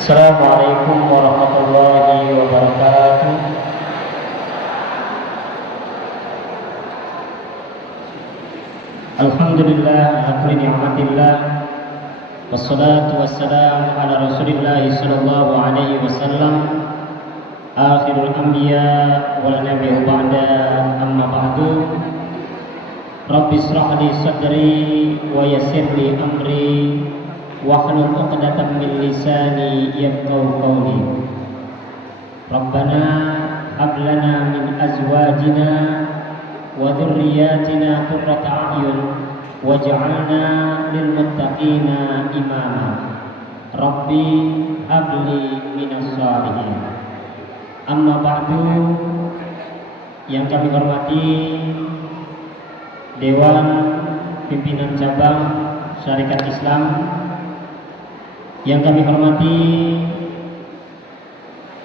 Assalamualaikum warahmatullahi wabarakatuh. Alhamdulillah ala kulli ni'matillah. Wassalatu wassalamu ala Rasulillah sallallahu alaihi wasallam. Akhirul anbiya wal nabiyyu ba'da, amma ba'du. Rabbi israh li sadri wa yassir li amri wahlul 'uqdatam min lisani yafqahu qawli. Rabbana hab lana min azwajina wa dhurriyyatina qurrata a'yun waj'alna lil muttaqina imama. Rabbi habli minas shalihin. Amma ba'du. Yang kami hormati Dewan Pimpinan Cabang Syarikat Islam, yang kami hormati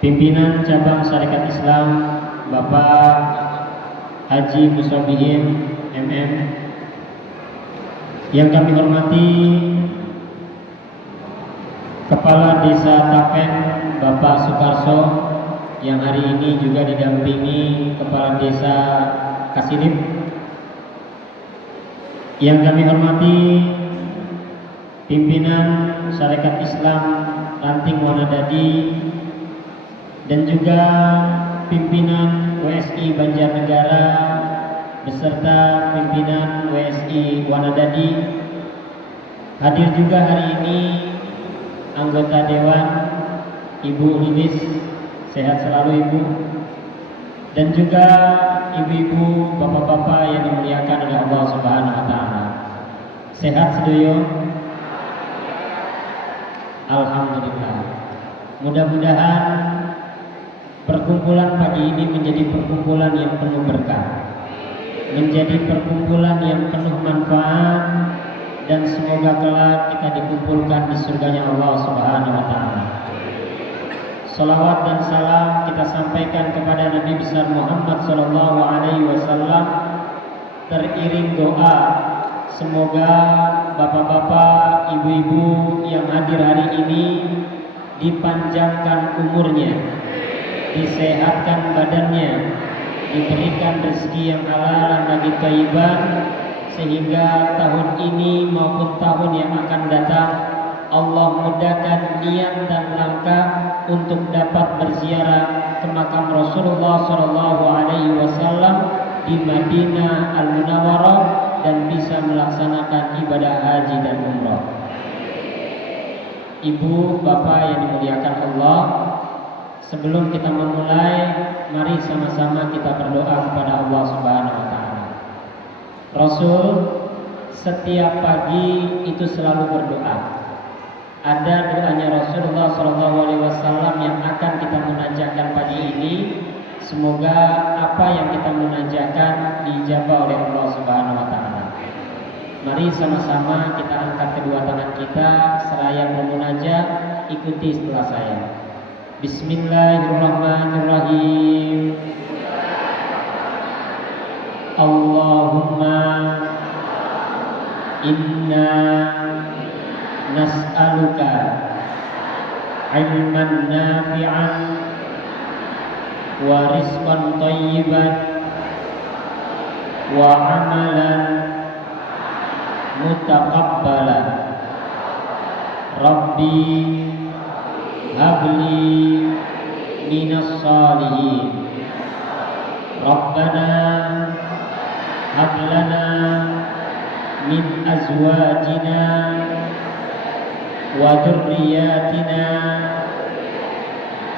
Pimpinan Cabang Syarikat Islam Bapak Haji Musabihin MM, yang kami hormati Kepala Desa Tapen Bapak Sukarso, yang hari ini juga didampingi Kepala Desa Kasidip, yang kami hormati Pimpinan Syarikat Islam Ranting Wanadadi, dan juga Pimpinan WSI Banjarnegara beserta Pimpinan WSI Wanadadi. Hadir juga hari ini anggota Dewan Ibu Lilis, sehat selalu Ibu, dan juga ibu-ibu, bapak-bapak yang dimuliakan oleh Allah Subhanahu wa taala. Sehat sedoyo? Alhamdulillah. Mudah-mudahan perkumpulan pagi ini menjadi perkumpulan yang penuh berkah, menjadi perkumpulan yang penuh manfaat, dan semoga kelak kita dikumpulkan di surganya Allah Subhanahu wa taala. Salawat dan salam kita sampaikan kepada Nabi besar Muhammad sallallahu alaihi wasallam, teriring doa semoga bapak-bapak, ibu-ibu yang hadir hari ini dipanjangkan umurnya, disehatkan badannya, diberikan rezeki yang halal bagi thayyiban, sehingga tahun ini maupun tahun yang akan datang Allah mudahkan niat dan langkah untuk dapat berziarah ke makam Rasulullah sallallahu alaihi wasallam di Madinah Al-Munawwarah dan bisa melaksanakan ibadah haji dan umrah. Ibu, bapak yang dimuliakan Allah, sebelum kita memulai, mari sama-sama kita berdoa kepada Allah Subhanahu wa taala. Rasul setiap pagi itu selalu berdoa. Ada doanya Rasulullah SAW yang akan kita munajatkan pagi ini. Semoga apa yang kita munajatkan dijabah oleh Allah Subhanahu wa taala. Mari sama-sama kita angkat kedua tangan kita seraya memunajat. Ikuti setelah saya. Bismillahirrahmanirrahim. Allahumma inna nas'aluka ilman nafi'an wa rizqan thayyiban wa amalan mutaqabbalan. Rabbi habli minas shalihin. Rabbana hablana min azwajina wa dhurriyyatina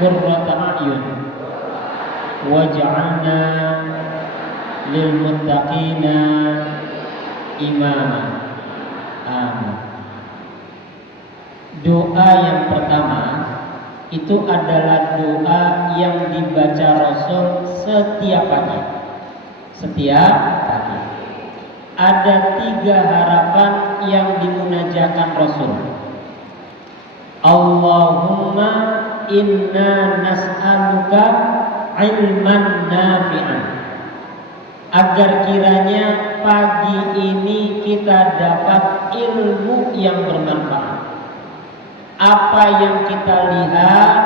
qurrata a'yun waj'alna lil muttaqina imama. Amin. Doa yang pertama itu adalah doa yang dibaca Rasul setiap pagi. Setiap pagi ada 3 harapan yang dimunajatkan Rasul. Allahumma inna nas'aluka ilman nafi'an, agar kiranya pagi ini kita dapat ilmu yang bermanfaat. Apa yang kita lihat,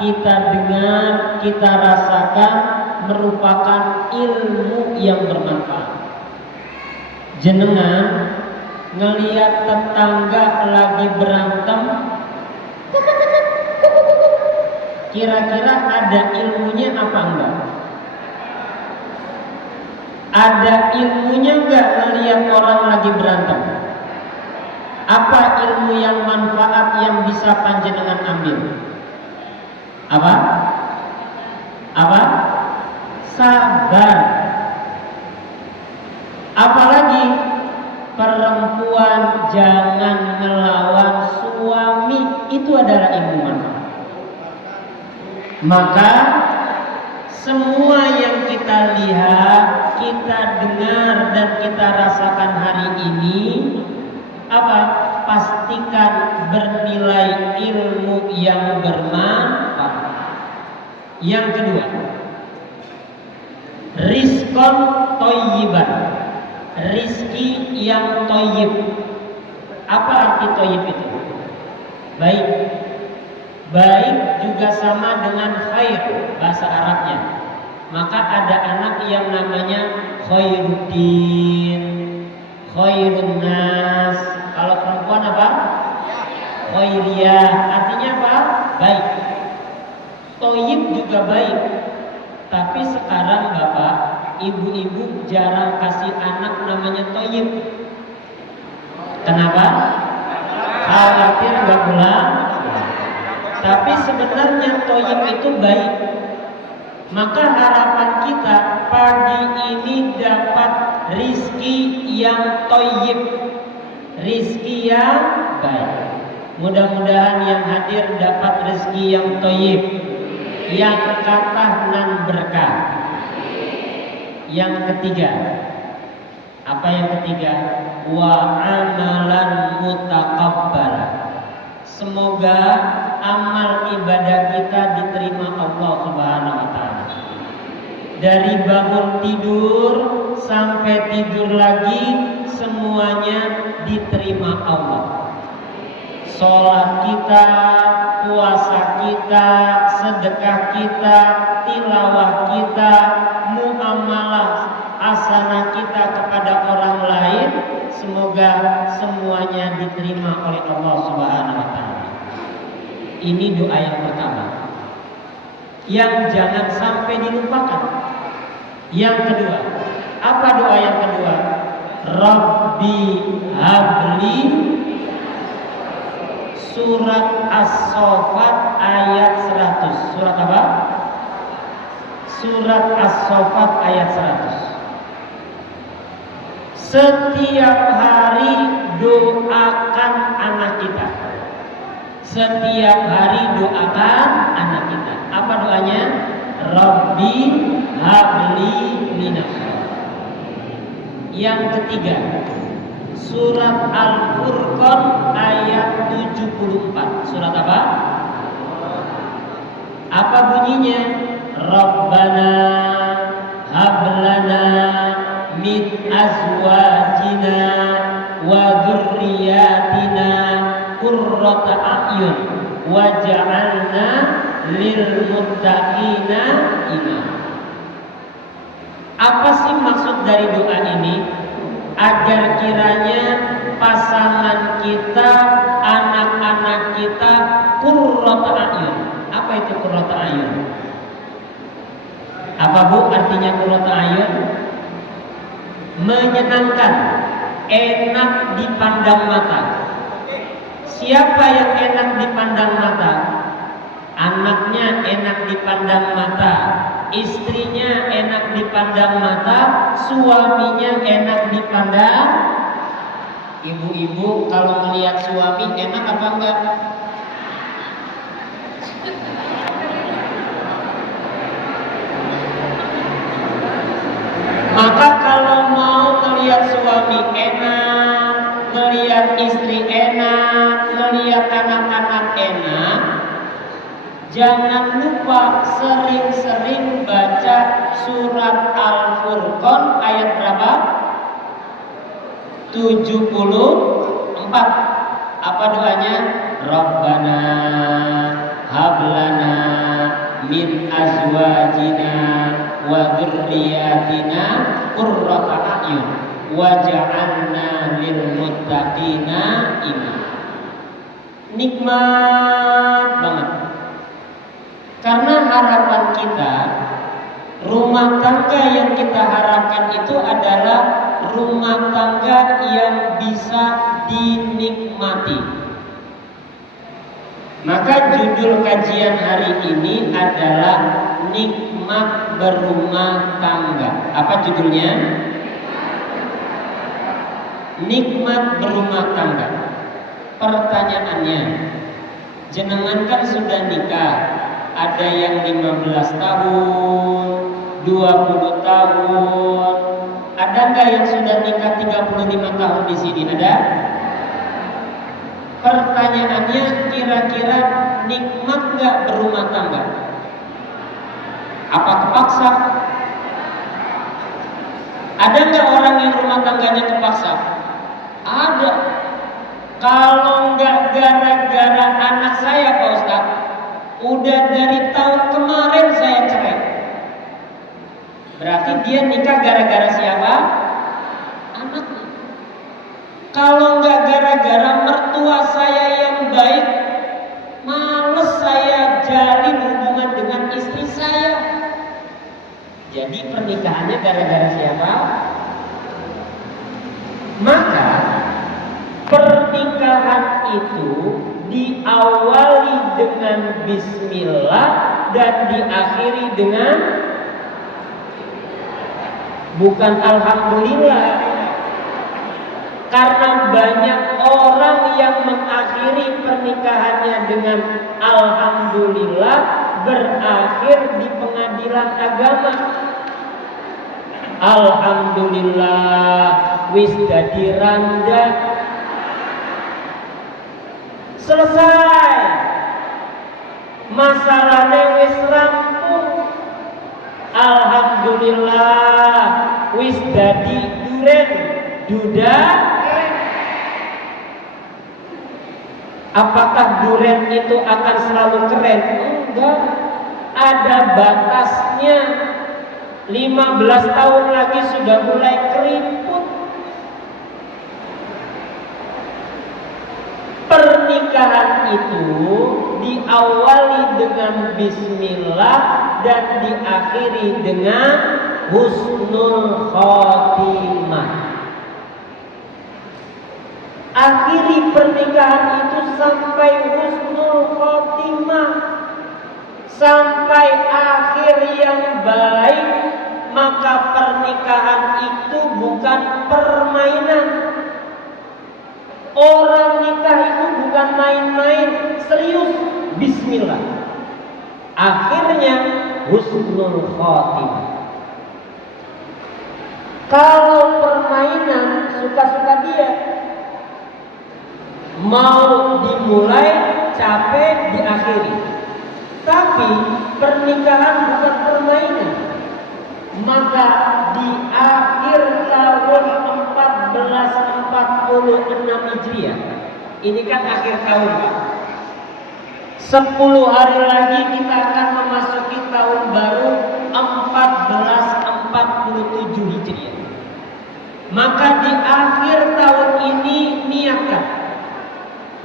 kita dengar, kita rasakan merupakan ilmu yang bermanfaat. Jenengan ngelihat tetangga lagi berantem, kira-kira ada ilmunya apa enggak? Ada ilmunya enggak ngelihat orang lagi berantem? Apa ilmu yang manfaat yang bisa panjenengan ambil? Apa? Apa? Sabar. Apalagi perempuan jangan melawan suami, itu adalah ilmu manfaat. Maka semua yang kita lihat, kita dengar dan kita rasakan hari ini, apa? Pastikan bernilai ilmu yang bermanfaat. Yang kedua, rizqon thayyiban, rizki yang thayyib. Apa arti thayyib itu? Baik. Baik juga sama dengan khair bahasa Arabnya. Maka ada anak yang namanya khairuddin, khairun nas. Kalau perempuan apa? Khairiyah. Artinya apa? Baik. Thayyib juga baik. Tapi sekarang Bapak, ibu-ibu jarang kasih anak namanya thayyib. Kenapa? Khawatir gak pulang. Tapi sebenarnya thayyib itu baik. Maka harapan kita pagi ini dapat rizki yang thayyib, rizki yang baik. Mudah-mudahan yang hadir dapat rizki yang thayyib, yang kathah nan berkah. Yang ketiga, apa yang ketiga? Wa amalan mutaqabbala. Semoga amal ibadah kita diterima Allah Subhanahu wa taala. Dari bangun tidur sampai tidur lagi, semuanya diterima Allah. Sholat kita, puasa kita, sedekah kita, tilawah kita, muamalah hasanah kita kepada orang lain, semoga semuanya diterima oleh Allah Subhanahu wa taala. Ini doa yang pertama, yang jangan sampai dilupakan. Yang kedua, apa doa yang kedua? Rabbi habli, surat As-Saffat ayat 100. Surat apa? Surat As-Saffat ayat 100. Setiap hari doakan anak kita. Setiap hari doakan anak kita. Apa doanya? Rabbi habli minas. Yang ketiga, surat Al-Furqan ayat 74. Surat apa? Apa bunyinya? Rabbana hablana min azwajina wa dzurriyyatina qurrata a'yun waj'alna lil muttaqina imama. Apa sih maksud dari doa ini? Agar kiranya pasangan kita, anak-anak kita qurrata a'yun. Apa itu qurrata a'yun? Apa Bu artinya qurrata a'yun? Menyenangkan, enak dipandang mata. Siapa yang enak dipandang mata? Anaknya enak dipandang mata, istrinya enak dipandang mata, suaminya enak dipandang. Ibu-ibu kalau melihat suami enak apa enggak? Maka kalau mau melihat suami enak, melihat istri enak, melihat anak-anak enak, jangan lupa sering-sering baca surat Al-Furqan ayat berapa? 74. Apa doanya? Rabbana hablana min azwajina wa dzurriyyatina qurrata a'yun waj'alna lil muttaqina imama. Nikmat banget. Karena harapan kita, rumah tangga yang kita harapkan itu adalah rumah tangga yang bisa dinikmati. Maka judul kajian hari ini adalah nikmat berumah tangga. Apa judulnya? Nikmat berumah tangga. Pertanyaannya, jenengan kan sudah nikah, ada yang 15 tahun, 20 tahun, ada nggak yang sudah nikah 35 tahun di sini? Ada? Pertanyaannya, kira-kira nikmat nggak berumah tangga? Apa kepaksa? Ada nggak orang yang rumah tangganya kepaksa? Ada. Kalau nggak gara-gara anak saya, Pak Ustaz, udah dari tahun kemarin saya cerai. Berarti dia nikah gara-gara siapa? Anaknya. Kalau nggak gara-gara mertua saya yang baik, males saya jalin hubungan dengan istri saya. Jadi pernikahannya gara-gara siapa? Maka pernikahan itu diawali dengan bismillah dan diakhiri dengan bukan alhamdulillah. Karena banyak orang yang mengakhiri pernikahannya dengan alhamdulillah, berakhir di pengadilan agama. Alhamdulillah wis dadi randa. Selesai. Masalahnya wis rampung. Alhamdulillah wis dadi duren, duda. Apakah duren itu akan selalu keren? Enggak. Ada batasnya. 15 tahun lagi sudah mulai keriput. Pernikahan itu diawali dengan bismillah dan diakhiri dengan husnul khotimah. Akhiri pernikahan itu sampai husnul khotimah, sampai akhir yang baik. Maka pernikahan itu bukan permainan. Orang nikah itu bukan main-main, serius. Bismillah. Akhirnya husnul khotimah. Kalau permainan suka-suka dia, mau dimulai capek diakhiri. Tapi pernikahan bukan permainan. Maka di akhir tahun 1446 Hijriah, ini kan akhir tahun, Pak. 10 hari lagi kita akan memasuki tahun baru 1447 Hijriah. Maka di akhir tahun ini niatkan,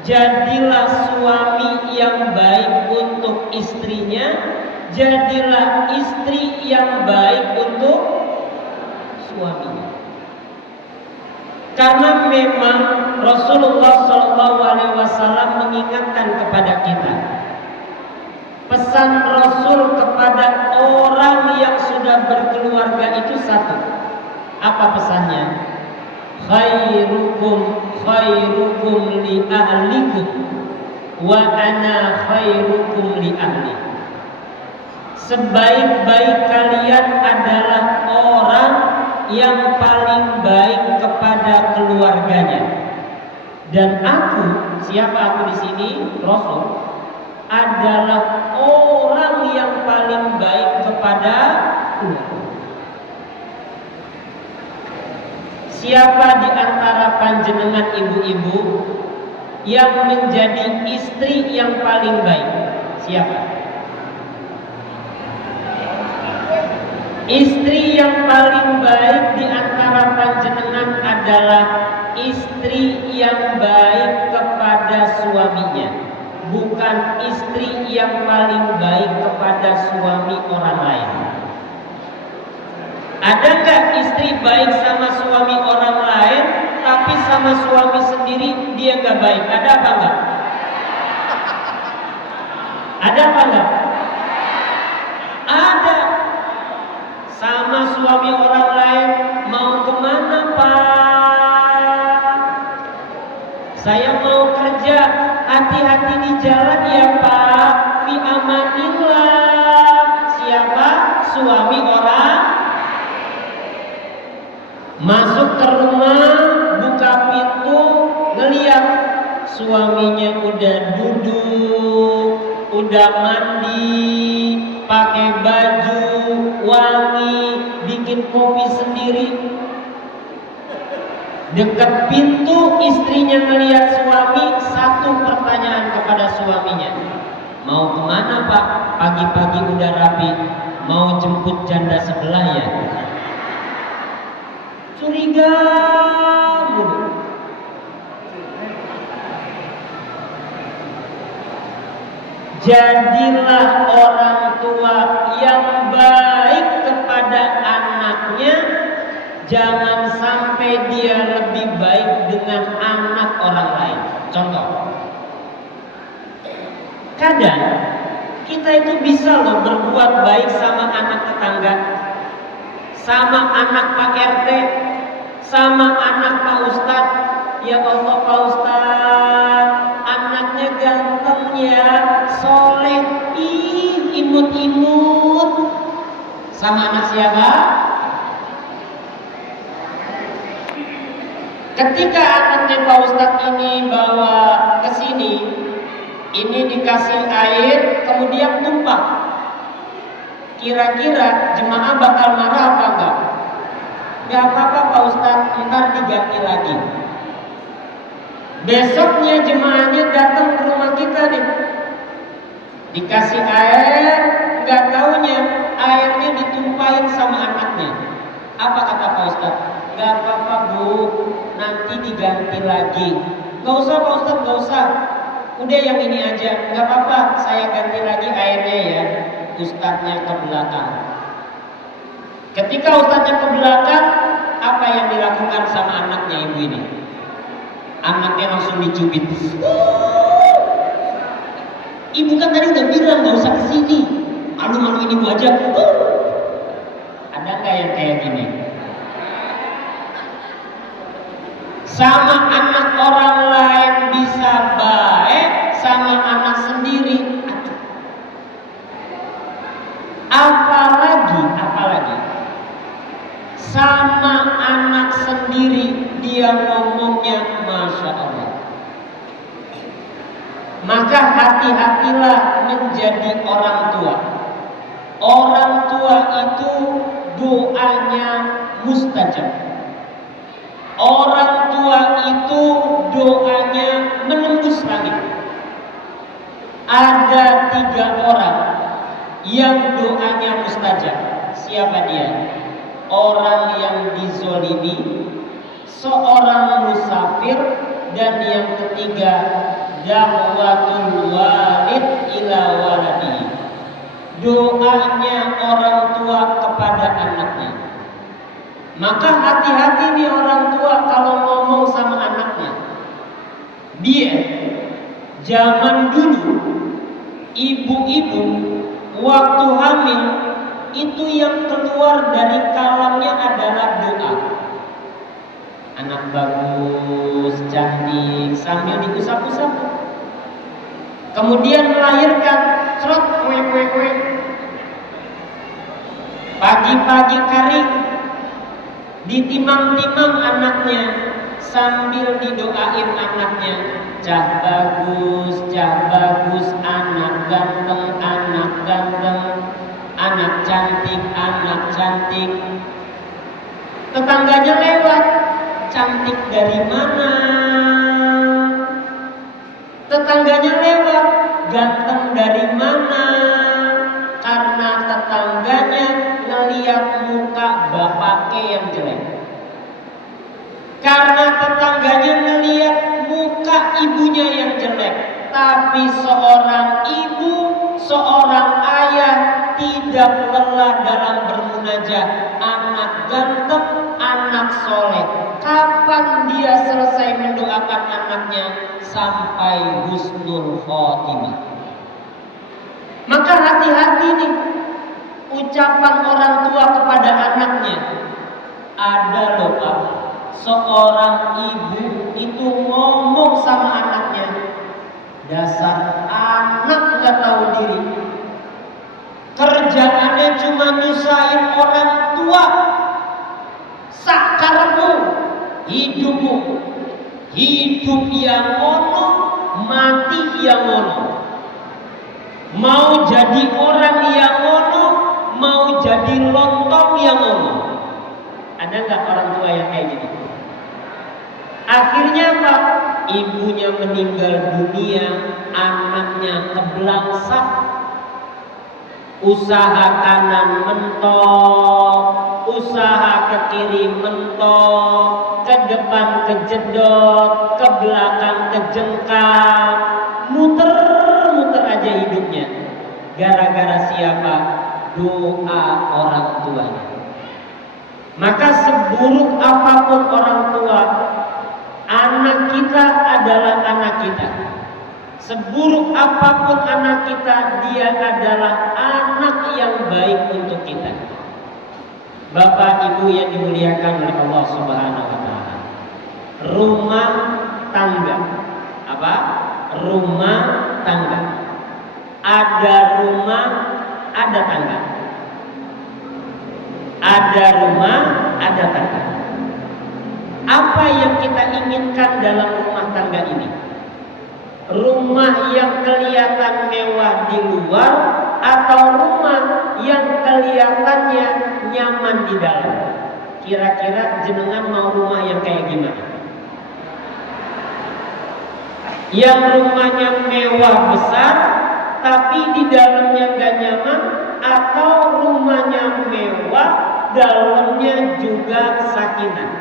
jadilah suami yang baik untuk istrinya, jadilah istri yang baik untuk suaminya. Karena memang Rasulullah SAW mengingatkan kepada kita, pesan Rasul kepada orang yang sudah berkeluarga itu satu. Apa pesannya? Khairukum li ahlikum wa ana khairukum li ahli. Sebaik-baik kalian adalah orang yang paling baik kepada keluarganya. Dan aku, siapa aku di sini? Rasul, adalah orang yang paling baik kepada keluarga. Siapa di antara panjenengan ibu-ibu yang menjadi istri yang paling baik? Siapa? Istri yang paling baik di antara panjenengan adalah istri yang baik kepada suaminya, bukan istri yang paling baik kepada suami orang lain. Adakah istri baik sama suami orang lain, tapi sama suami sendiri dia gak baik? Ada apa enggak? Ada apa enggak? Ada. Sama suami orang lain, mau kemana Pak? Saya mau kerja, hati-hati di jalan ya Pak. Fi amanillah. Siapa? Suami orang. Masuk ke rumah, buka pintu, ngeliat suaminya udah duduk, udah mandi, pakai baju wangi, bikin kopi sendiri. Dekat pintu istrinya ngelihat suami, satu pertanyaan kepada suaminya. Mau kemana Pak? Pagi-pagi udah rapi. Mau jemput janda sebelah ya? Curiga mulu. Jadilah orang tua yang baik kepada anaknya. Jangan sampai dia lebih baik dengan anak orang lain. Contoh, kadang kita itu bisa loh berbuat baik sama anak tetangga, sama anak Pak RT, sama anak Pak Ustadz. Ya Allah Pak Ustadz, anaknya ganteng ya, soleh, imut-imut. Sama anak siapa? Ketika anaknya Pak Ustadz ini bawa ke sini, ini dikasih air, kemudian tumpah. Kira-kira jemaah bakal marah apa enggak? Gak apa-apa Pak Ustadz, ntar diganti lagi. Besoknya jemaahnya datang ke rumah kita nih, dikasih air, nggak taunya airnya ditumpahin sama anaknya. Apa kata Pak Ustadz? Gak apa-apa Bu, nanti diganti lagi. Gak usah Pak Ustadz, gak usah. Udah yang ini aja, gak apa-apa, saya ganti lagi airnya ya. Ustadznya ke belakang. Ketika ustadznya ke belakang, apa yang dilakukan sama anaknya ibu ini? Anaknya langsung dicubit. Ibu kan tadi udah bilang gak usah kesini, malu-maluin ibu aja. Ada nggak yang kayak gini? Sama anak orang lain bisa baik, sama anak sendiri. Apalagi sama anak sendiri dia ngomongnya Masya Allah. Maka hati-hatilah menjadi orang tua. Orang tua itu doanya mustajab. Orang tua itu doanya menembus langit. Ada 3 orang yang doanya mustajab. Siapa dia? Orang yang dizolimi, seorang musafir, dan yang ketiga da'watul walid ila waladihi. Doanya orang tua kepada anaknya. Maka hati-hati nih orang tua kalau ngomong sama anaknya. Dia zaman dulu ibu-ibu waktu hamil itu yang keluar dari kalamnya adalah doa. Anak bagus, cantik, sambil diusap-usap. Kemudian melahirkan, cerot, kue. Pagi-pagi kering, ditimang-timang anaknya sambil didoain anaknya. Cah bagus, anak ganteng, anak cantik. Tetangganya lewat, cantik dari mana? tetangganya lewat, ganteng dari mana? Karena tetangganya ngeliat muka bapaknya yang jelek. Karena tetangganya ngeliat muka ibunya yang jelek. Tapi seorang ibu, seorang ayah tidak lelah dalam bermunajat. Anak ganteng, anak soleh. Kapan dia selesai mendoakan anaknya? Sampai husnul khotimah. Maka hati-hati nih ucapan orang tua kepada anaknya. Ada loh Pak, seorang ibu itu ngomong sama anaknya, dasar anak gak tahu diri, kerjaannya cuma nyusahin orang tua, sakarmu, hidupmu, hidup yang ono, mati yang ono. Mau jadi orang yang ono, mau jadi lontong yang ono. Ada nggak orang tua yang kayak gini? Akhirnya apa? Ibunya meninggal dunia, anaknya kebelangsak. Usaha kanan mentok, usaha ke kiri mentok, ke depan kejedot, ke belakang kejengkang, muter-muter aja hidupnya. Gara-gara siapa? Doa orang tuanya. Maka seburuk apapun orang tua, anak kita adalah anak kita. Seburuk apapun anak kita, dia adalah anak yang baik untuk kita. Bapak Ibu yang dimuliakan oleh Allah Subhanahu wa taala. Rumah tangga. Apa? Rumah tangga. Ada rumah, ada tangga. Ada rumah, ada tangga. Apa yang kita inginkan dalam rumah tangga ini? Rumah yang kelihatan mewah di luar atau rumah yang kelihatannya nyaman di dalam? Kira-kira jenengan mau rumah yang kayak gimana? Yang rumahnya mewah besar tapi di dalamnya gak nyaman, atau rumahnya mewah dalamnya juga sakinah?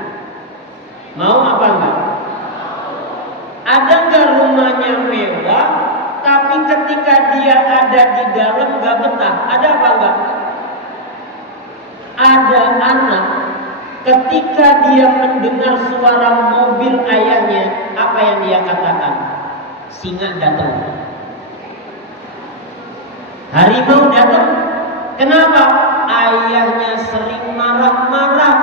Mau apa enggak? Ada nggak rumahnya mewah, tapi ketika dia ada di dalam nggak betah? Ada apa enggak? Ada anak, ketika dia mendengar suara mobil ayahnya, apa yang dia katakan? Singa datang, harimau datang. Kenapa? Ayahnya sering marah-marah.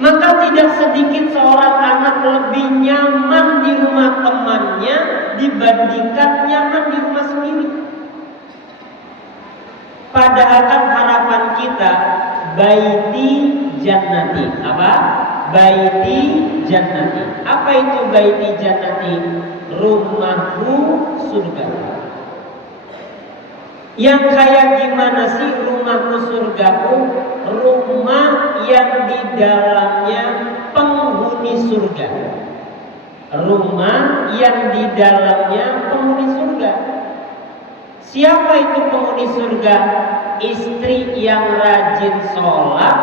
Maka tidak sedikit seorang anak lebih nyaman di rumah temannya dibandingkan nyaman di rumah sendiri. Padahal kan harapan kita baiti jannati. Apa? Baiti jannati. Apa itu baiti jannati? Rumahku surga. Yang kayak gimana sih rumahku surgaku? Rumah yang di dalamnya penghuni surga. Rumah yang di dalamnya penghuni surga. Siapa itu penghuni surga? Istri yang rajin sholat,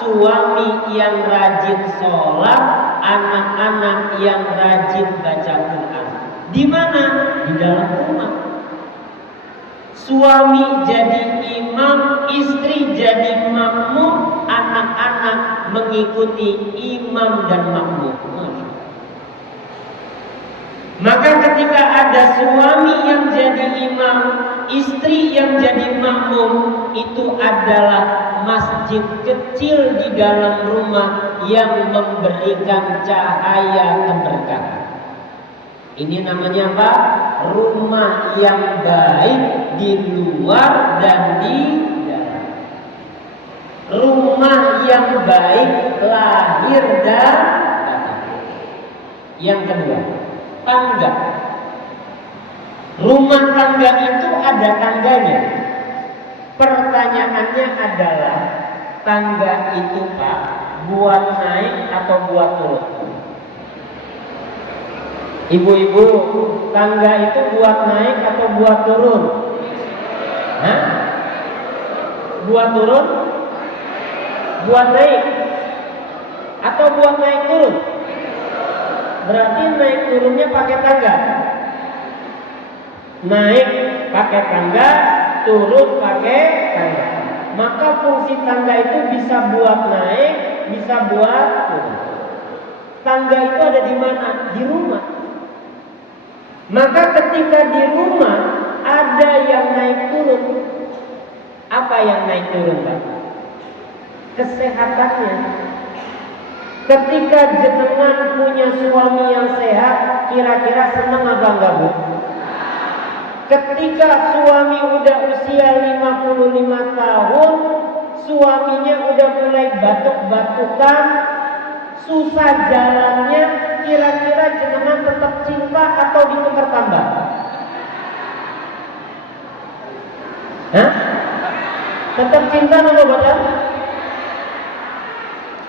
suami yang rajin sholat, anak-anak yang rajin baca Quran. Di mana? Di dalam rumah. Suami jadi imam, istri jadi makmum, anak-anak mengikuti imam dan makmum. Maka ketika ada suami yang jadi imam, istri yang jadi makmum, itu adalah masjid kecil di dalam rumah yang memberikan cahaya keberkahan. Ini namanya apa? Rumah yang baik di luar dan di dalam. Rumah yang baik lahir dan batin. Yang kedua, tangga. Rumah tangga itu ada tangganya. Pertanyaannya adalah, tangga itu Pak, buat naik atau buat turun? Ibu-ibu, tangga itu buat naik atau buat turun? Hah? Buat turun? Buat naik? Atau buat naik turun? Berarti naik turunnya pakai tangga. Naik pakai tangga, turun pakai tangga. Maka fungsi tangga itu bisa buat naik, bisa buat turun. Tangga itu ada di mana? Di rumah. Maka ketika di rumah ada yang naik turun. Apa yang naik turun, Pak? Kesehatannya. Ketika jenengan punya suami yang sehat, kira-kira senang apa enggak, Bu? Ketika suami udah usia 55 tahun, suaminya udah mulai batuk-batukan, susah jalannya, kira-kira jenengan tetap cinta atau ditukar tambah? Hah? Tetap cinta atau bodoh?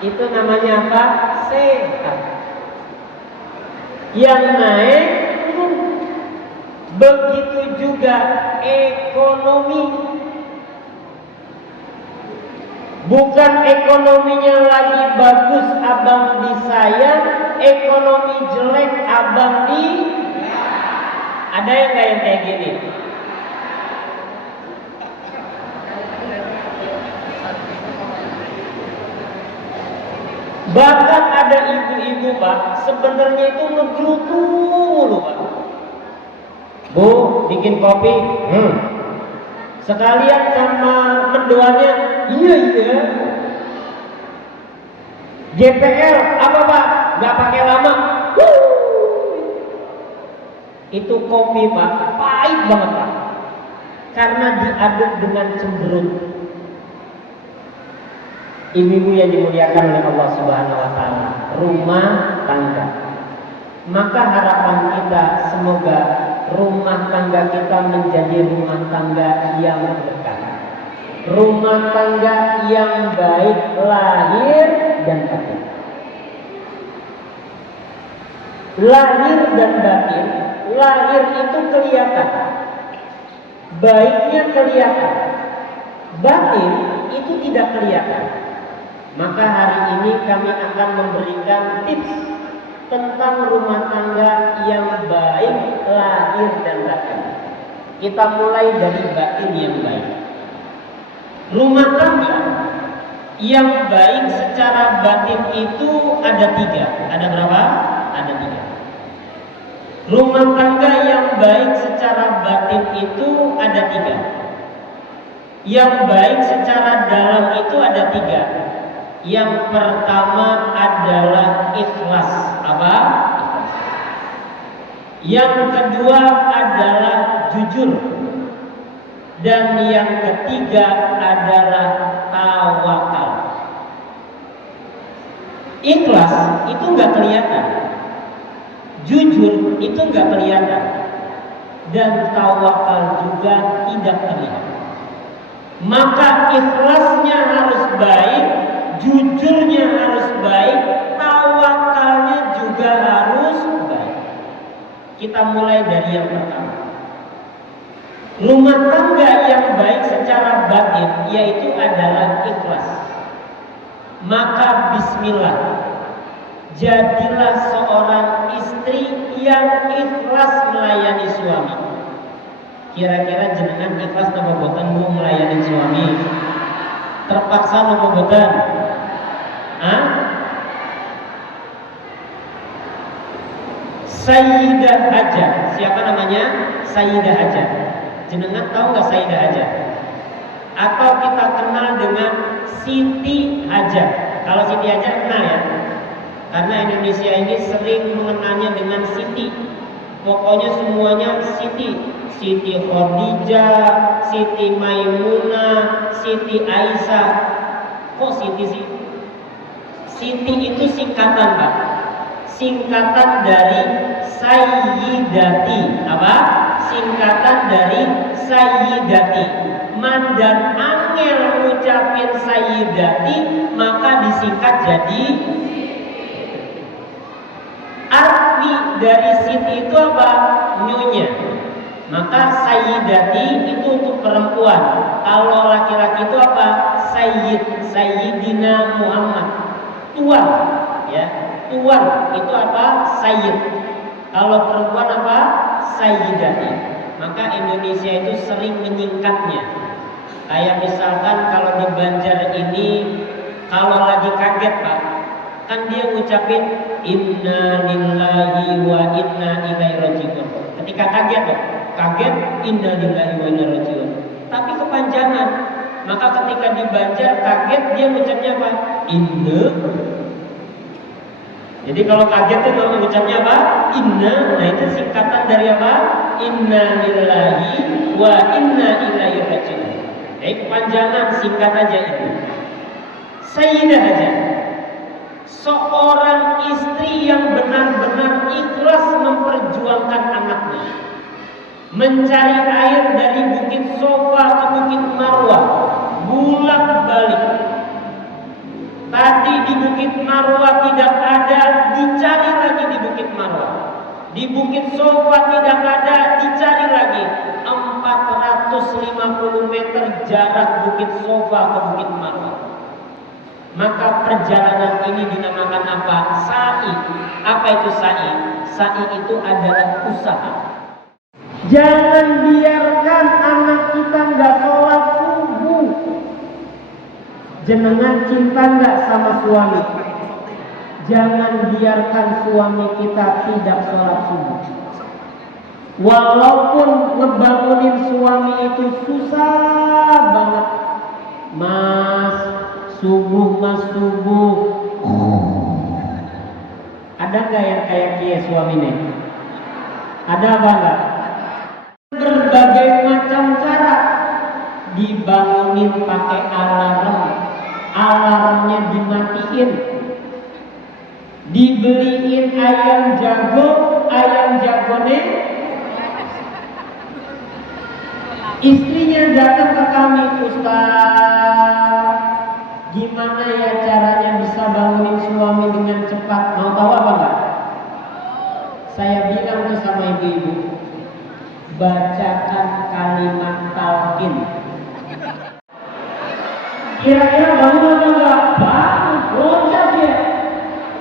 Itu namanya apa? Sehat. Yang naik turun. Begitu juga ekonomi. Bukan ekonominya lagi bagus abang disayang, ekonomi jelek abang di. Ada yang nggak yang kayak gini? Bahkan ada ibu-ibu, Pak, sebenarnya itu ngegerutu mulu, Pak. Bu, bikin kopi, sekalian sama mendoannya, iya. GPL, apa Pak? Gak pakai lama. Itu kopi, Pak, pahit banget, Pak. Karena diaduk dengan cemberut. Ibu-ibu yang dimuliakan oleh Allah Subhanahu wa taala, rumah tangga. Maka harapan kita semoga rumah tangga kita menjadi rumah tangga yang dekat. Rumah tangga yang baik lahir dan batin. Lahir dan batin, lahir itu kelihatan. Baiknya kelihatan. Batin itu tidak kelihatan. Maka hari ini kami akan memberikan tips tentang rumah tangga yang baik lahir dan batin. Kita mulai dari batin yang baik. Rumah tangga yang baik secara batin itu ada 3. Ada berapa? Ada 3. Rumah tangga yang baik secara batin itu ada 3. Yang baik secara dalam itu ada 3. Yang pertama adalah ikhlas. Apa? Ikhlas. Yang kedua adalah jujur. Dan yang ketiga adalah tawakal. Ikhlas itu nggak kelihatan. Jujur itu nggak kelihatan. Dan tawakal juga tidak terlihat. Maka ikhlasnya harus baik, jujurnya harus baik, tawakalnya juga harus baik. Kita mulai dari yang pertama. Rumah tangga yang baik secara batin yaitu adalah ikhlas. Maka bismillah, jadilah seorang istri yang ikhlas melayani suami. Kira-kira jenengan ikhlas napa boten Bu melayani suami? Terpaksa napa boten? Sayyidah Haja. Siapa namanya? Sayyidah Haja. Jenengan tahu nggak Sayyidah Haja? Atau kita kenal dengan Siti Haja. Kalau Siti Haja kenal ya? Karena Indonesia ini sering mengenalnya dengan Siti. Pokoknya semuanya Siti. Siti Khadijah, Siti Maimunah, Siti Aisyah. Kok Siti sih? Siti itu singkatan, Pak. Singkatan dari Sayyidati. Apa? Singkatan dari Sayyidati. Mandan angel ngucapin Sayyidati, maka disingkat jadi arti dari Siti itu apa? Nyonya. Maka sayyidati itu untuk perempuan. Kalau laki-laki itu apa? Sayyidina Muhammad. Tuan, ya. Tuan itu apa? Sayyid. Kalau perempuan apa? Sayyidati. Maka Indonesia itu sering menyingkatnya. Kayak misalkan kalau di Banjar ini, kalau lagi kaget Pak, kan dia ngucapin inna lillahi wa inna ilaihi rajiun. Ketika kaget inna lillahi wa inna ilaihi rajiun. Tapi kepanjangan. Maka ketika di Banjar kaget dia ngucapnya apa? Inna. Jadi kalau kaget itu mengucapnya apa? Inna. Nah itu singkatan dari apa? Inna lillahi wa inna ilaihi rajiun. Jadi kepanjangan, singkat aja itu. Sayyidah aja. Seorang istri yang benar-benar ikhlas memperjuangkan anaknya, mencari air dari Bukit Sofa ke Bukit Marwah, bolak-balik. Tadi di Bukit Marwah tidak ada, dicari lagi di Bukit Marwah. Di Bukit Sofa tidak ada, dicari lagi. 450 meter jarak Bukit Sofa ke Bukit Marwah. Maka perjalanan ini dinamakan apa? Sa'i. Apa itu sa'i? Sa'i itu adalah usaha. Jangan biarkan anak kita nggak sholat subuh. Jenengan cinta nggak sama suami? Jangan biarkan suami kita tidak sholat subuh. Walaupun ngebangunin suami itu susah banget. Mas, subuh. Ada nggak yang kayak kia suaminya? Ada apa enggak? Berbagai macam cara. Dibangunin pakai alarm, alarmnya dimatiin. Dibeliin ayam jagonya. Istrinya datang ke kami, Ustaz, gimana ya caranya bisa bangunin suami dengan cepat? Mau tahu apa enggak? Saya bilang tuh sama ibu-ibu, bacakan kalimat talqin. Kira-kira bangun apa enggak? Bangun, loncat dia.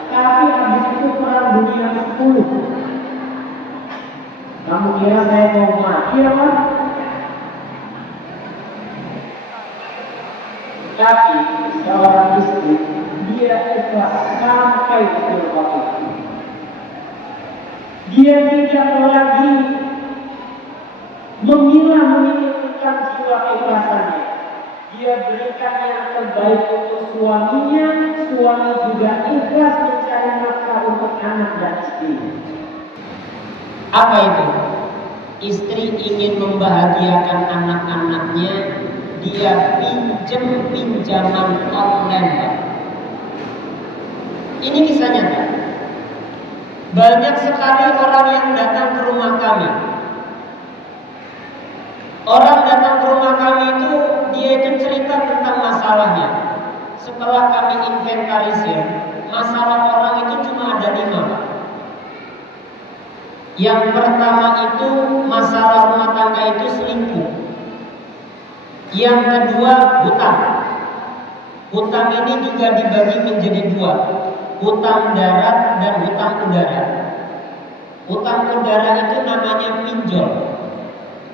Tapi habis itu perang dunia 10. Kamu kira saya mau mati apa? Tapi seorang istri dia ikhlas sampai ke waktu. Dia tidak lagi menginginkan jiwa keikhlasannya. Dia berikan yang terbaik untuk suaminya. Suami juga ikhlas mencari nafkah untuk anak dan istri. Apa itu? Istri ingin membahagiakan anak-anaknya. Dia pinjaman online. Ini kisah nyata. Banyak sekali orang yang datang ke rumah kami. Orang datang ke rumah kami itu, dia itu cerita tentang masalahnya. Setelah kami inventarisir, masalah orang itu cuma ada 5. Yang pertama itu masalah rumah tangga itu selingkuh. Yang kedua hutang. Hutang ini juga dibagi menjadi 2, hutang darat dan hutang udara. Hutang udara itu namanya pinjol.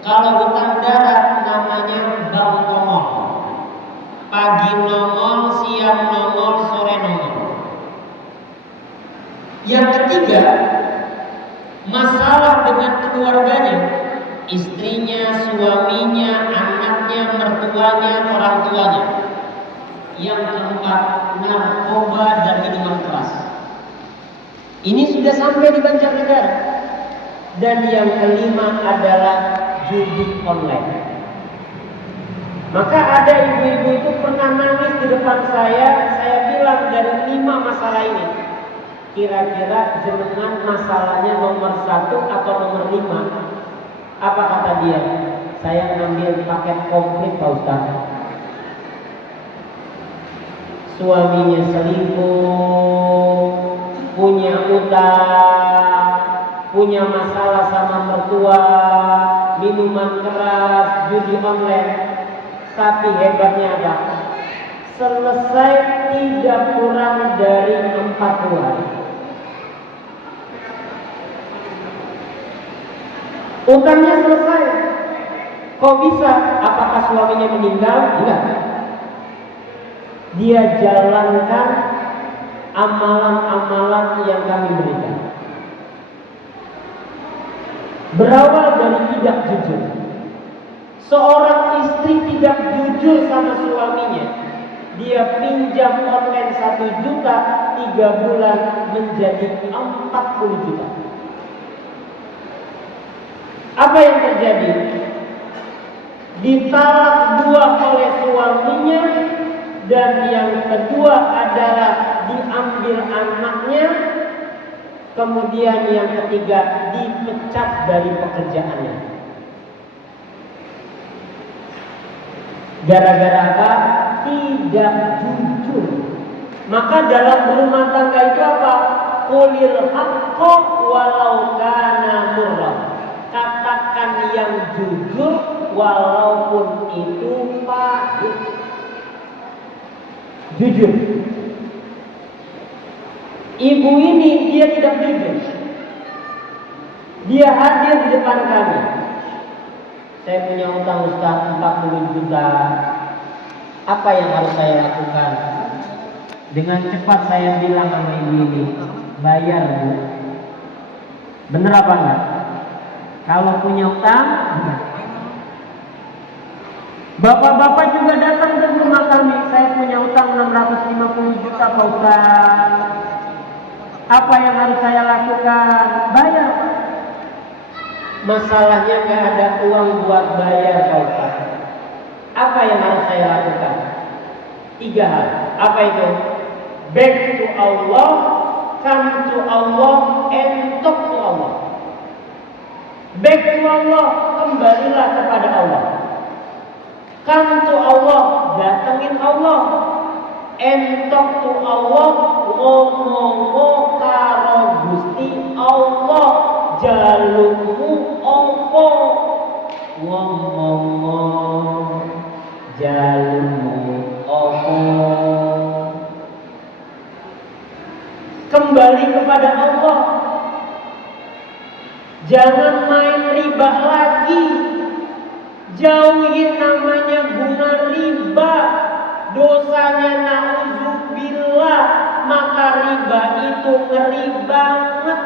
Kalau hutang darat namanya bank nongol. Pagi nongol, siang nongol, sore nongol. Yang ketiga, masalah dengan keluarganya. Istrinya, suaminya, anaknya, mertuanya, orang tuanya. Yang keempat, narkoba dan minuman keras. Ini sudah sampai di Banjarnegara. Dan yang kelima adalah judi online. Maka ada ibu-ibu itu pernah nangis di depan saya bilang dari 5 masalah ini, kira-kira jenengan masalahnya nomor 1 atau nomor 5? Apa kata dia? Saya ngambil paket komplit Pak Ustaz. Suaminya selingkuh, punya utang, punya masalah sama mertua, minuman keras, judi online. Tapi hebatnya apa? Selesai tidak kurang dari 40 hari. Utangnya selesai. Kok bisa? Apakah suaminya meninggal? Enggak. Dia jalankan amalan-amalan yang kami berikan. Berawal dari tidak jujur. Seorang istri tidak jujur sama suaminya. Dia pinjam online 1 juta, 3 bulan menjadi 40 juta. Apa yang terjadi? Ditalak 2 oleh suaminya, dan yang kedua adalah diambil anaknya, kemudian yang ketiga dipecat dari pekerjaannya. Gara-gara apa? Tidak jujur. Maka dalam berumah tangga itu apa? Qulil haqqo walau kana murra. Katakan yang jujur walaupun itu pahit. Jujur. Ibu ini dia tidak jujur. Dia hadir di depan kami. Saya punya utang Ustaz 40 juta. Apa yang harus saya lakukan? Dengan cepat saya bilang sama ibu ini, bayar Bu. Bener apa enggak? Kalau punya utang, enggak. Bapak-bapak juga datang ke rumah kami. Saya punya utang 650 juta Pak Ustaz. Apa yang harus saya lakukan? Bayar. Masalahnya nggak ada uang buat bayar Pak Ustaz. Apa yang harus saya lakukan? 3 hal. Apa itu? Back to Allah, come to Allah, and talk to Allah. Back to Allah, kembalilah kepada Allah. Come to Allah, datengin Allah. And talk to Allah, ngomong karo Gusti Allah, jalukmu opo? Ngomong jalukmu opo? Kembali kepada Allah. Jangan main riba lagi. Jauhin namanya bunga riba. Dosanya na'udzubillah. Maka riba itu ngeri banget.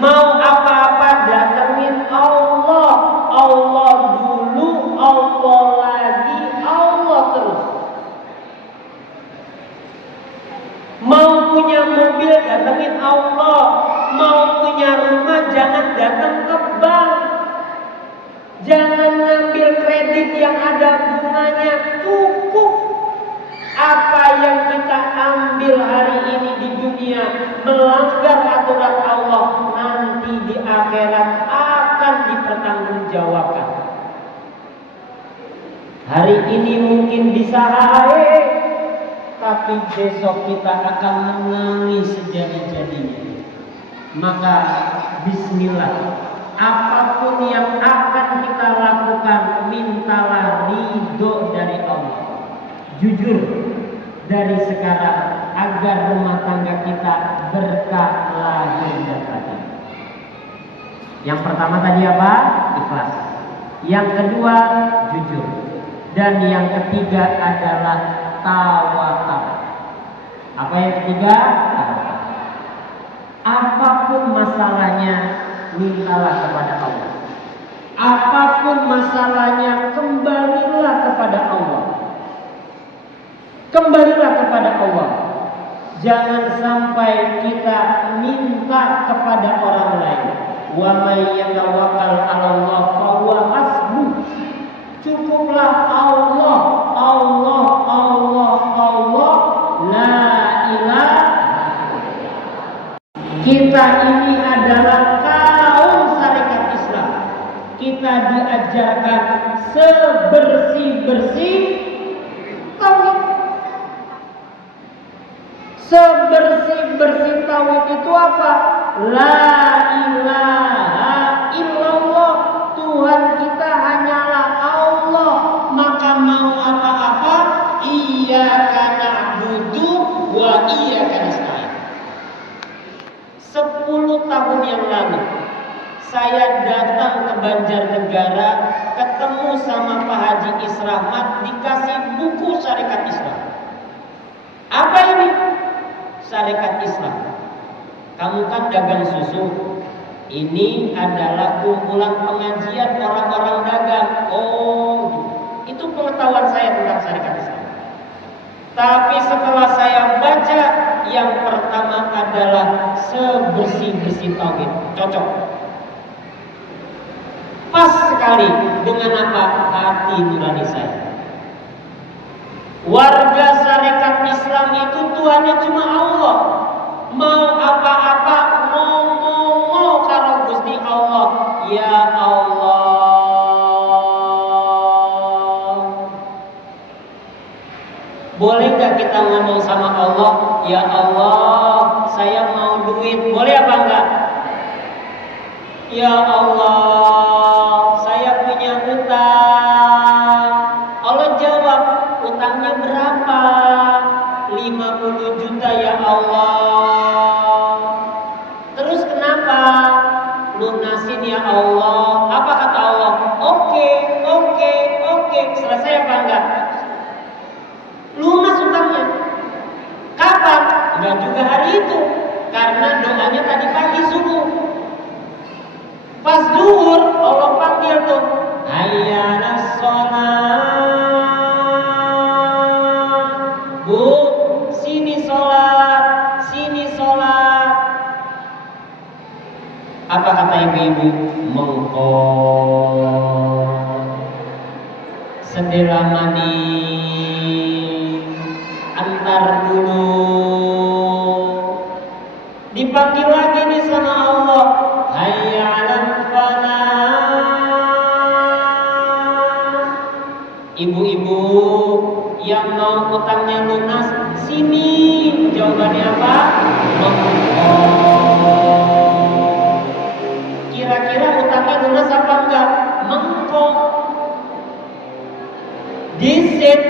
Mau apa-apa datengin Allah. Allah dulu, Allah lagi, Allah terus. Mau punya mobil datengin Allah. Mau punya rumah jangan datang ke bank. Jangan ngambil kredit yang ada bunganya. Cukup apa yang kita ambil hari ini di dunia melanggar aturan Allah, nanti di akhirat akan dipertanggungjawabkan. Hari ini mungkin bisa hae, tapi besok kita akan menangis sejadi-jadinya. Maka bismillah, apapun yang akan kita lakukan, mintalah ridho dari Allah. Jujur dari sekarang agar rumah tangga kita berkah lahir dan batin. Yang pertama tadi apa? Ikhlas. Yang kedua jujur. Dan yang ketiga adalah tawakal. Apa yang ketiga? Tawakal. Apapun masalahnya, mintalah kepada Allah. Apapun masalahnya, kembalilah kepada Allah. Kembalilah kepada Allah. Jangan sampai kita minta kepada orang lain. Wa may yatawakkal 'ala Allah fa huwa hasbuh. Cukuplah Allah, Allah, Allah, Allah, la ilaha. Kita ini adalah kaum syarikat Islam. Kita diajarkan sebersih-bersih tauhid. Sebersih-bersih tauhid itu apa? La ilaha illallah, Tuhan kita hanyalah Allah. Maka mau apa-apa, iyyaka na'budu wa iyyaka nasta'in. 10 tahun yang lalu saya datang ke Banjarnegara, ketemu sama Pak Haji Israhmat, dikasih buku Syarikat Islam. Apa ini? Syarikat Islam. Kamu kan dagang susu. Ini adalah kumpulan pengajian orang-orang dagang. Oh, itu pengetahuan saya tentang Syarikat Islam. Tapi setelah saya baca, yang pertama adalah sebersih-bersih tauhid. Cocok. Pas sekali dengan apa? Hati nurani saya. Warga Syarikat Islam itu Tuhannya cuma Allah. Mau apa-apa ngomong karo Gusti Allah, ya Allah. Boleh gak kita ngomong sama Allah, ya Allah, saya mau duit, boleh apa enggak? Ya Allah, saya punya utang. Allah jawab, utangnya berapa? 50 juta ya Allah. Terus kenapa? Lunasin ya Allah. Apa kata Allah? Oke. Selesai apa enggak? Lunas utangnya. Kapan? Enggak juga hari itu, karena doanya tadi pagi subuh. Pas zuhur Allah panggil tuh, hayya 'alas shalah. Bu, sini sholat. Apa kata ibu-ibu? Mengkol. Sendela maning, antar dulu. Dipanggil lagi nih sama Allah, hayya 'alal falah. Ibu-ibu yang mau utangnya lunas, sini. Jawabannya apa? Mengkol. Kira-kira utangnya lunas apa enggak? Mengkol. Disit,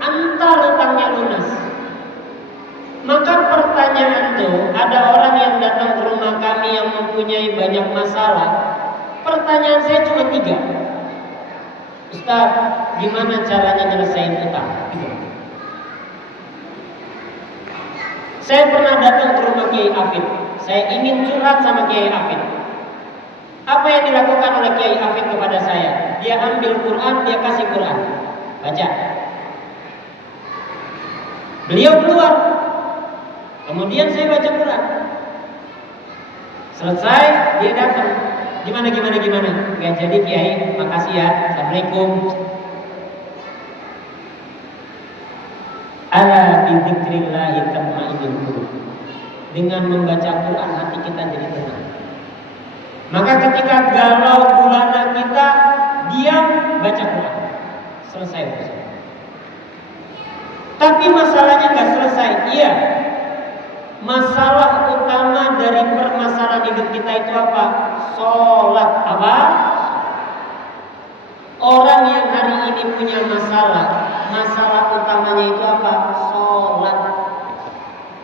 antar utangnya lunas. Maka pertanyaan tuh, ada orang yang datang ke rumah kami yang mempunyai banyak masalah. Pertanyaan saya cuma 3. Ustaz, gimana caranya nyelesain utang? Saya pernah datang ke rumah Kiai Afid. Saya ingin curhat sama Kiai Afid. Apa yang dilakukan oleh Kiai Afid kepada saya? Dia ambil Quran, dia kasih Quran. Baca. Beliau keluar. Kemudian saya baca Quran. Selesai, dia datang. Gimana? Gak jadi Kiai, makasih ya. Assalamualaikum. Ala bidzikrillahi tatma'innul qulub. Dengan membaca Quran hati kita jadi tenang. Maka ketika galau gulana kita, diam, baca Quran. Selesai urusan. Tapi masalahnya gak selesai. Iya. Masalah utama dari permasalahan hidup kita itu apa? Sholat. Apa? Orang yang hari ini punya masalah utamanya itu apa? Sholat.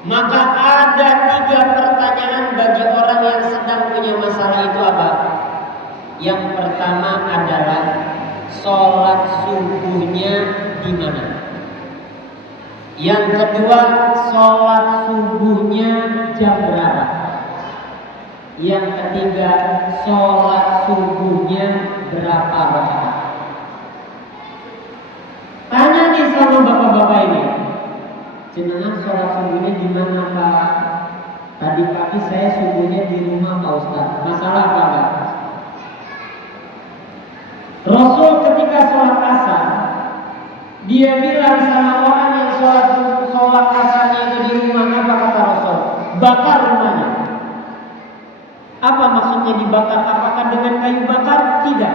Maka ada 3 pertanyaan bagi orang yang sedang punya masalah itu apa? Yang pertama adalah sholat subuhnya di mana? Yang kedua, sholat subuhnya jam berapa? Yang ketiga, sholat subuhnya berapa rakaat? Tanya nih sama bapak-bapak ini, jenengan sholat subuhnya di mana Pak? Tadi pagi saya subuhnya di rumah Pak Ustaz. Masalah apa Pak? Rasul ketika sholat asar, dia bilang sama orang yang sholat asarnya itu di rumah, apa kata Rasul? Bakar rumahnya. Apa maksudnya dibakar? Apakah dengan kayu bakar? Tidak.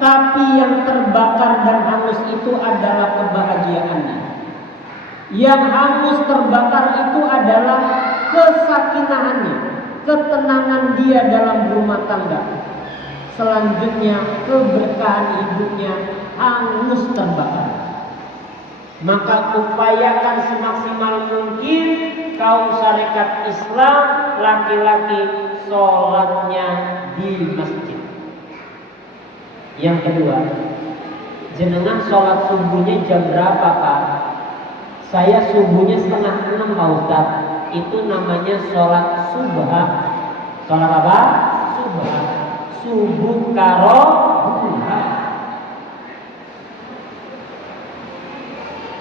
Tapi yang terbakar dan hangus itu adalah kebahagiaannya. Yang hangus terbakar itu adalah kesakinahannya. ketenangan dia dalam rumah tangga. Selanjutnya keberkahan hidupnya hangus terbakar. Maka upayakan semaksimal mungkin kaum syarikat Islam laki-laki sholatnya di masjid. Yang kedua, jenengan sholat subuhnya jam berapa Pak? Saya subuhnya 5:30 Pak Ustaz. Itu namanya sholat subha. Sholat apa? Subha. Subuh karo duha.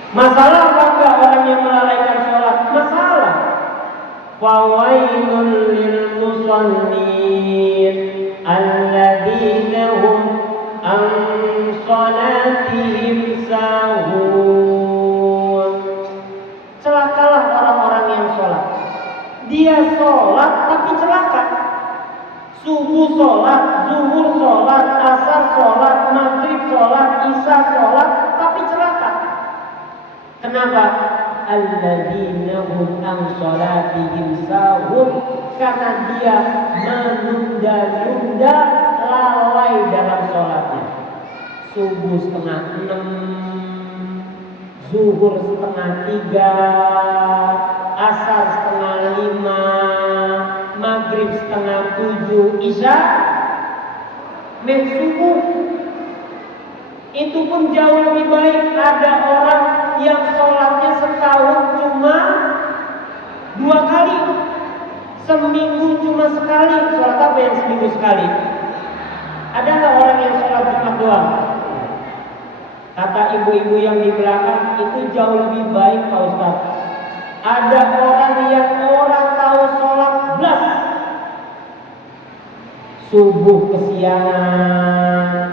Masalah apakah orang yang melalaikan sholat? Masalah. Fawailul lil musallin alladzina hum an salatihim sahun. Celakalah orang-orang yang sholat. Dia sholat tapi celaka. Subuh sholat, zuhur sholat, asar sholat, maghrib sholat, isya sholat, tapi celaka. Kenapa? Alladzina hum an salatihim sahun. Karena dia menunda-nunda, lalai dalam sholatnya. Subuh 5:30, zuhur 4:30, asar 5:30, maghrib 6:30, isya subuh. Itu pun jauh lebih baik. Ada orang yang sholatnya setahun cuma 2 kali, seminggu cuma sekali. Sholat apa yang seminggu sekali? Ada nggak orang yang sholat Jumat doang? Kata ibu-ibu yang di belakang, itu jauh lebih baik Pak Ustaz. Ada orang yang orang tahu sholat belas, subuh kesiangan,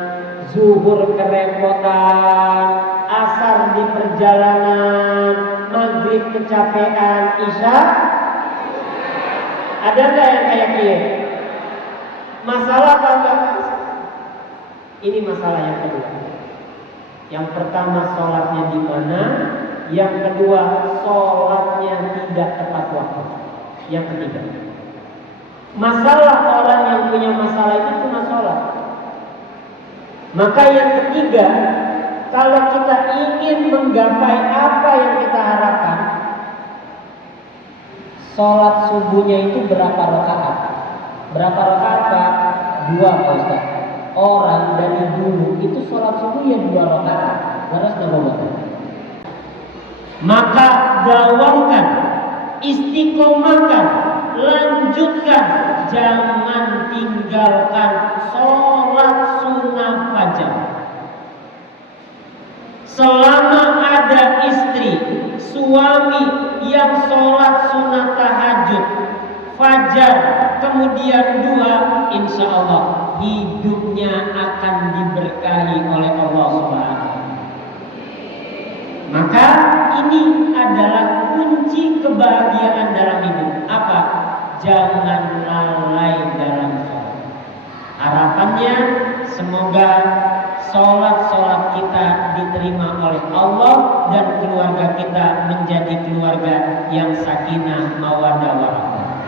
zuhur kerepotan, asar di perjalanan, maghrib kecapean, isya. Ada nggak yang kayak dia? Masalah apa enggak? Ini masalah yang kedua. Yang pertama sholatnya di mana? Yang kedua sholatnya tidak tepat waktu. Yang ketiga, masalah orang yang punya masalah itu cuma sholat. Maka yang ketiga, kalau kita ingin menggapai apa yang kita harapkan, sholat subuhnya itu berapa rakaat? Berapa rakaat Pak? 2 Pak Ustaz. Orang dari dulu itu sholat subuh ya 2 rakaat. Laras nggak. Maka dawamkan, istiqomahkan, lanjutkan, jangan tinggalkan sholat sunnah fajar. Selama ada istri, suami yang sholat sunnah tahajud, fajar, kemudian 2, insya Allah hidupnya akan diberkahi oleh Allah Subhanahu. Maka ini adalah kunci kebahagiaan dalam hidup. Apa? Jangan lalai dalam sholat. Harapannya semoga sholat kita diterima oleh Allah dan keluarga kita menjadi keluarga yang sakinah mawaddah warahmah.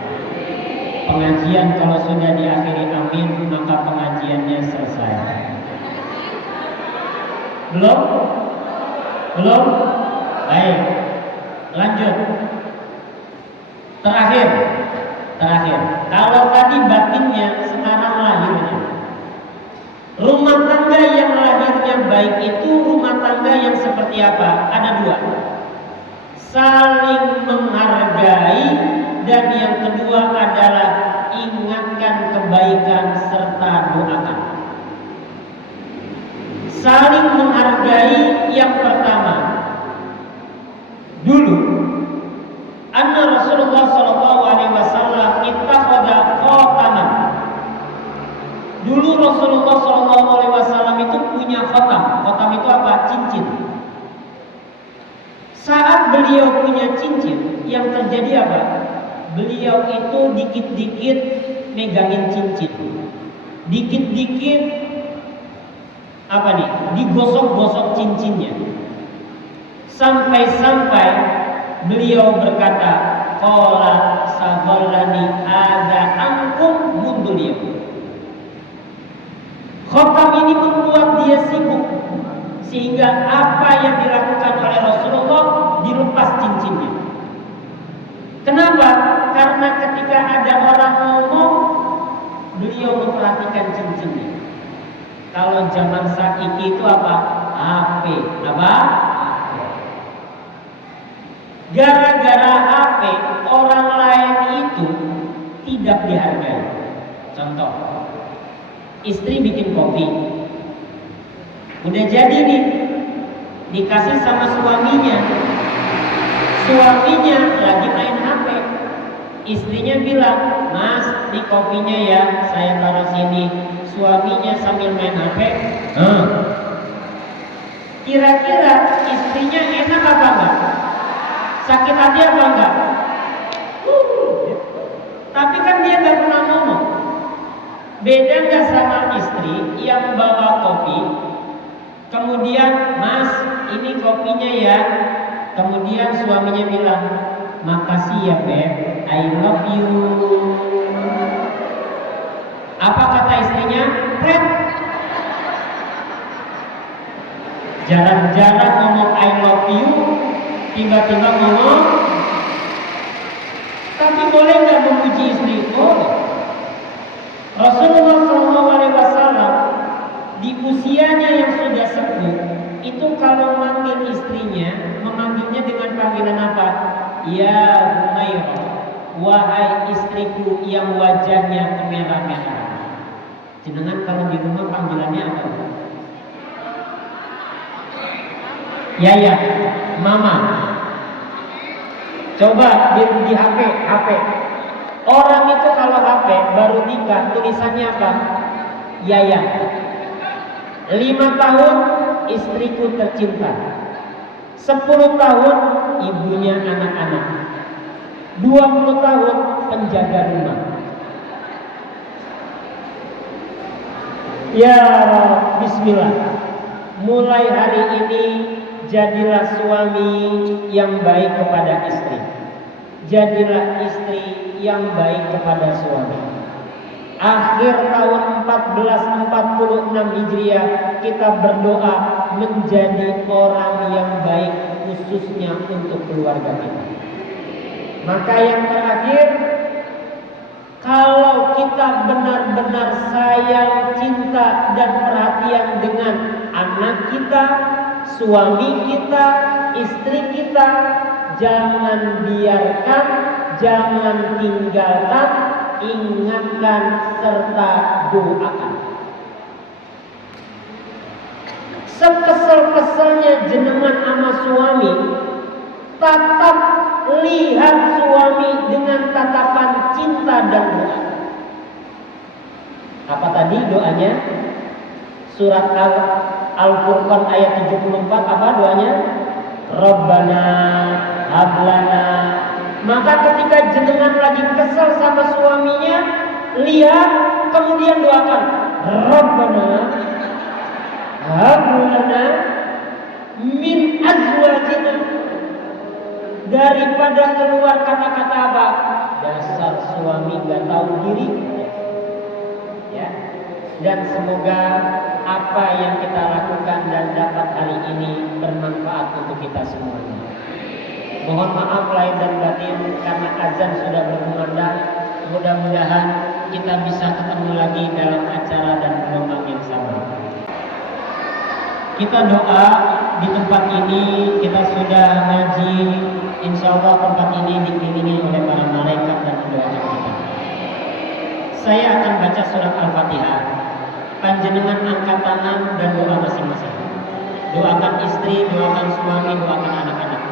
Pengajian kalau sudah diakhiri amin, maka pengajiannya selesai. Belum? Belum? Baik. Lanjut. Terakhir. Kalau tadi batinnya, sekarang lahirnya. Rumah tangga yang lahirnya baik itu rumah tangga yang seperti apa? Ada 2. Saling menghargai, dan yang kedua adalah ingatkan kebaikan serta doakan. Saling menghargai yang pertama. Dulu anna Rasulullah sallallahu alaihi wasallam ittakhadha khataman. Dulu Rasulullah sallallahu alaihi wasallam itu punya khatam. Khatam itu apa? Cincin. Saat beliau punya cincin, yang terjadi apa? Beliau itu dikit-dikit megangin cincin. Dikit-dikit apa nih? Digosok-gosok cincinnya. Sampai-sampai beliau berkata, qala saghallani hadza Khotam ini membuat dia sibuk, sehingga apa yang dilakukan oleh Rasulullah dilepas cincinnya. Kenapa? Karena ketika ada orang ngomong, beliau memperhatikan cincinnya. Kalau zaman saiki itu apa? HP. Apa? Gara-gara HP, orang lain itu tidak dihargai. Contoh, istri bikin kopi, udah jadi nih, dikasih sama suaminya. Suaminya lagi main HP. Istrinya bilang, "Mas, ini kopinya ya, saya taruh sini." Suaminya sambil main HP. Kira-kira istrinya enak apa enggak? Sakit hati apa enggak? Tapi kan dia nggak pernah ngomong. Beda nggak sama istri yang bawa kopi, kemudian, "Mas, ini kopinya ya." Kemudian suaminya bilang, "Makasih ya Beb, I love you." Apa kata istrinya? Pret. Jarang-jarang ngomong I love you, tiba-tiba ngomong. Tapi boleh nggak memuji istri? Boleh. Rasulullah SAW di usianya yang sudah sepuh itu kalau manggil istrinya, memanggilnya dengan panggilan apa? Ya Humairah, wahai istriku yang wajahnya kemerah-merah. Jenengan kalau di rumah panggilannya apa? Ya, Mama. Coba di HP. Orang itu kalau HP baru nikah tulisannya apa? Yaya. 5 tahun istriku tercinta. 10 tahun ibunya anak-anak. 20 tahun penjaga rumah. Ya Bismillah. Mulai hari ini jadilah suami yang baik kepada istri. Jadilah istri yang baik kepada suami. Akhir tahun 1446 Hijriah kita berdoa menjadi orang yang baik khususnya untuk keluarga kita. Maka yang terakhir, kalau kita benar-benar sayang, cinta dan perhatian dengan anak kita, suami kita, istri kita, jangan biarkan, jangan tinggalkan, ingatkan serta doakan. Sekesel-keselnya jenengan sama suami, tatap lihat suami dengan tatapan cinta dan doa. Apa tadi doanya? Surat Al-Furqan ayat 74, apa doanya? Rabbana hablana. Maka ketika jenengan lagi kesel sama suaminya, lihat kemudian doakan, Rabbana hablana min azwajina. Daripada keluar kata-kata apa? Dasar suami gak tahu diri. Ya. Dan semoga apa yang kita lakukan dan dapat hari ini bermanfaat untuk kita semuanya. Mohon maaf lahir dan batin karena azan sudah berkumandang. Mudah-mudahan kita bisa ketemu lagi dalam acara dan gelombang yang sama. Kita doa di tempat ini, kita sudah ngaji. Insya Allah tempat ini dikelilingi oleh para malaikat dan mendoakan kita. Saya akan baca surat Al-Fatihah. Panjenengan angkat tangan dan doa masing-masing. Doakan istri, doakan suami, doakan anak-anak.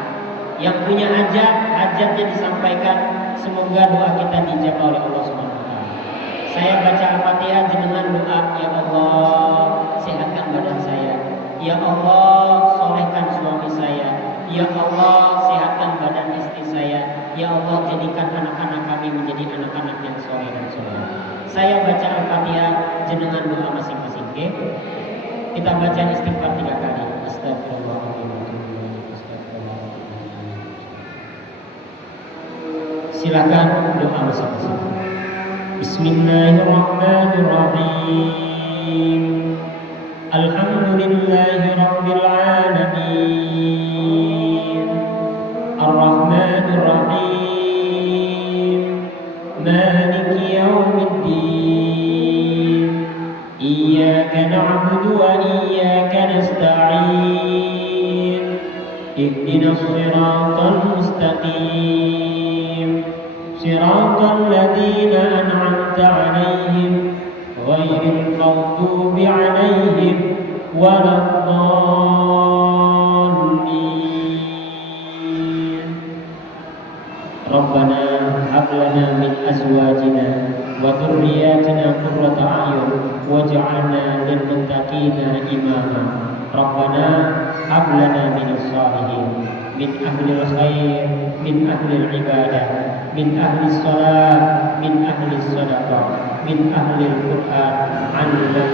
Yang punya hajat, hajatnya disampaikan. Semoga doa kita dijawab oleh Allah SWT. Saya baca Al-Fatihah, jenengan doa, ya Allah sehatkan badan saya. Ya Allah solehkan suami saya. Ya Allah sehatkan badan istri saya. Ya Allah jadikan anak-anak kami menjadi anak-anak yang soleh dan soleh. Saya baca Al-Fatihah, jenengan doa masing-masing. Okay? Kita baca istighfar 3 kali. Astagfirullahaladzim. Silakan doa masing-masing. Bismillahirrahmanirrahim. Alhamdulillahi Rabbil Alamin, Ar-Rahmanir Rahim, Maliki Yawmiddin, Iyyaka na'budu wa iyyaka nasta'in, Ihdinas siratal mustaqim, Siratal ladzina an'amta 'alaihim ghairil maghdubi 'alaihim waladdallin. Rabbana hab lana min azwajina wa dhurriyyatina qurrata a'yun waj'alna lil muttaqina imama. Rabbana hab lana minas shalihin min ahlil khair, min ahlil ibadah, min ahlis salat, min ahlis sadaqah, min ahlil Qur'an, 'allamna.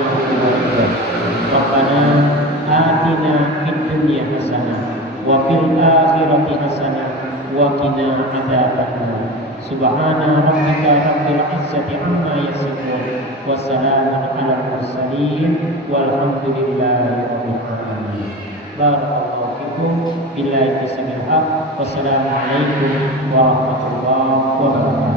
Rabbana atina fid dunya hasanah wa fil akhirati hasanah wa qina adzabannar. Subhana rabbika rabbil izzati amma yasifun wa salamun 'alal mursalin walhamdulillahi rabbil alamin. Barakallahu fikum, billahi taufiq. Wassalamu alaikum warahmatullahi wabarakatuh.